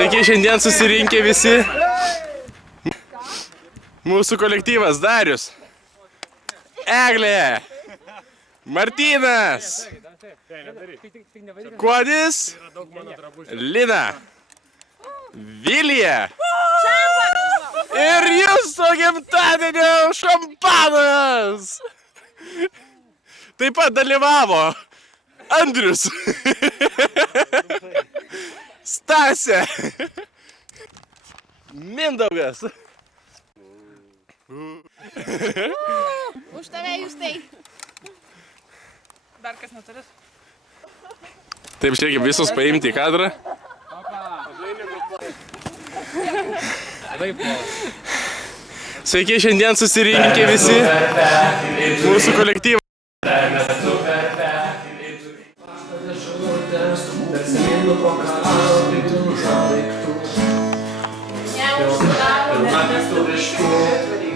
Sveiki, šiandien susirinkę visi. Mūsų kolektyvas Darius, Eglė, Martynas, Kuodis, Lina, Vilija ir jūsų gimtadienio šampanas. Taip pat dalyvavo Andrius, Stasė, Mindaugas. Už tave jūs tai. Dar kas neturis? Taip, žiūrėkime, visus paimti į kadrą. Sveiki, šiandien susirinkę visi. Mūsų kolektyvas.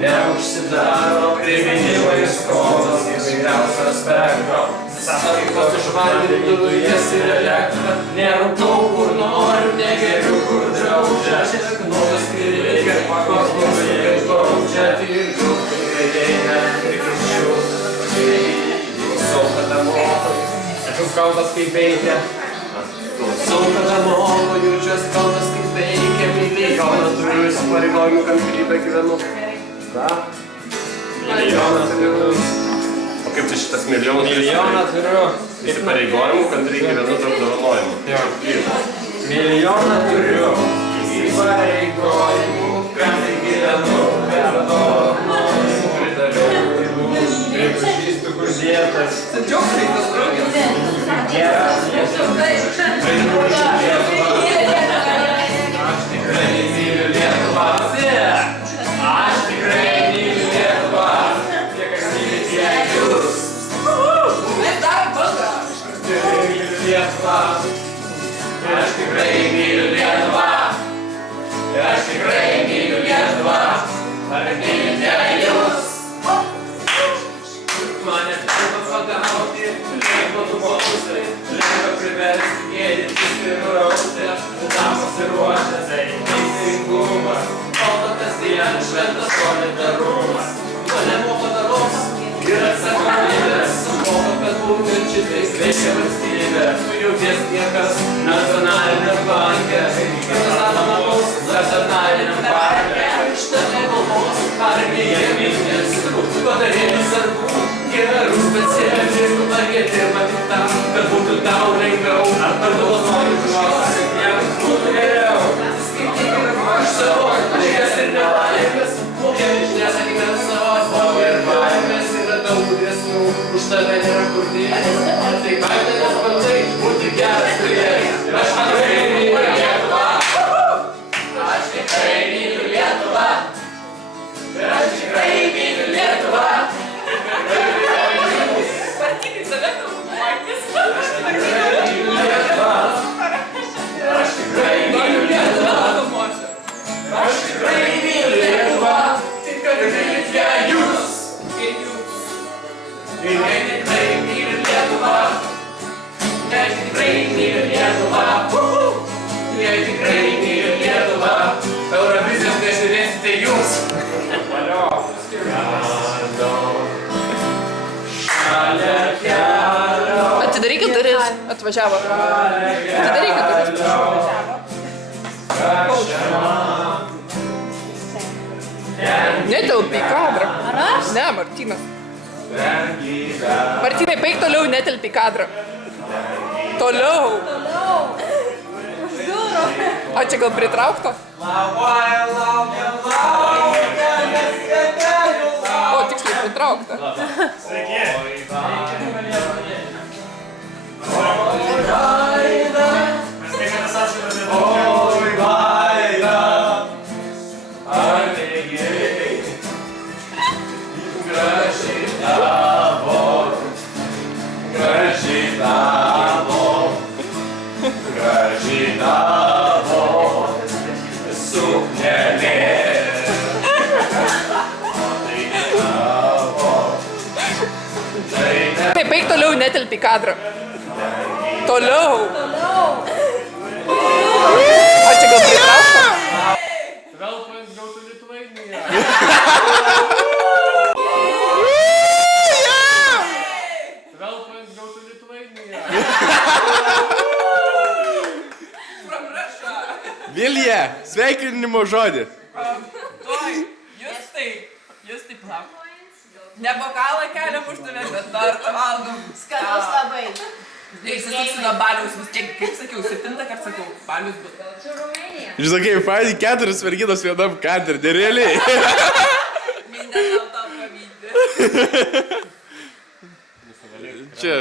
Neužsidaro priminimai skolos įvairiausio spektro. Sąlygos užvaldyti dujas ir elektrą. Nerūkau kur noriu, negeriu kur draudžia. Nuogas krireikia, pakosmosų kaip baudžia. Tirkiu, krireikia, krikiščiu. Klausau, kada moko, jaučiu kalbas kaip veikia. Klausau, kada moko, jaučiuos kalbas kaip veikia. Milijoną turiu įsipareigojimų, kantrybę gyvenu. Milijoną turiu. O kaip čia šitas milijonas? Milijoną turiu. Įsipareigojimų, kantriai gyvenu tarp dovanojimų. Milijoną turiu. Įsipareigojimų, kantriai gyvenu per dovanojimų. Pritariu, pripažįstu, kur dėtas. Sadžiok, reikas draugės. Geras, aš tikrai myliu Lietuvą. Aš tikrai myliu Lietuvą. Niekas myli tiek jūs. Mes darom bangą. Aš tikrai myliu Lietuvą. Aš tikrai myliu Lietuvą. Ar mylite jūs? Mane trumpa pagauti, lengva nubausti, lengva priversti gėdytis ir rausti. Tam pasiruošęs teisingumas. Kasdien šventas solidarumas. Mane moko darumas ir atsakomybės. Moko, kad būtent šitais veikia valstybė. Tu jauties niekas nacionaliniam banke. Kitas namus nacionaliniam parke. Štatai galvos armija ministrų. Padarėlių sargų, gerų specialistų. Ar jie dirba tik tam, kad būtų tau lengviau. Ar parduotuoju žuos, jiems būtų geriau. Aš savo ligas ir nelaimės, mokėti nesakymės savo ir baimės yra daug dėsnių, už tave nėra kur dėtis. Ar tai baimės bandai būti geras turėjęs? Ir aš tikrai myliu Lietuvą. Aš tikrai myliu Lietuvą. Ir aš tikrai myliu Lietuvą. Partykit save, tu moikis. Aš tikrai myliu Lietuvą. Aš tikrai myliu Lietuvą. Aš tikrai myliu Lietuvą, tik kad mylite jūs. Ir jei tikrai myliu Lietuvą, jei tikrai myliu Lietuvą, jei tikrai myliu Lietuvą, Eurovizijos nežiūrėsite jūs. Šalia kelio. Atidarykit duris, atvažiavo. Atidarykit duris, prašau. Netelpi į kadrą. Ar aš? Ne, Martynas. Martynai, paik toliau, netelpi į kadrą. Toliau. Už durų. O čia gal pritraukta? O, tiksliai pritraukta. Paik toliau, netelpi į kadrą. Toliau. O čia gal pritraukta? Sveikinimo žodį. Tuoj, jūs taip lauk. Ne bokalą keliam už tave, bet tortą valgom. Skanus labai. Išsisuksiu nuo baliaus vis tiek, kaip sakiau, 7 kartą sakau, balius bus. Žinai, fainai 4 merginos vienam kadre, nerealiai. Mindė tau tau pavydė. Čia.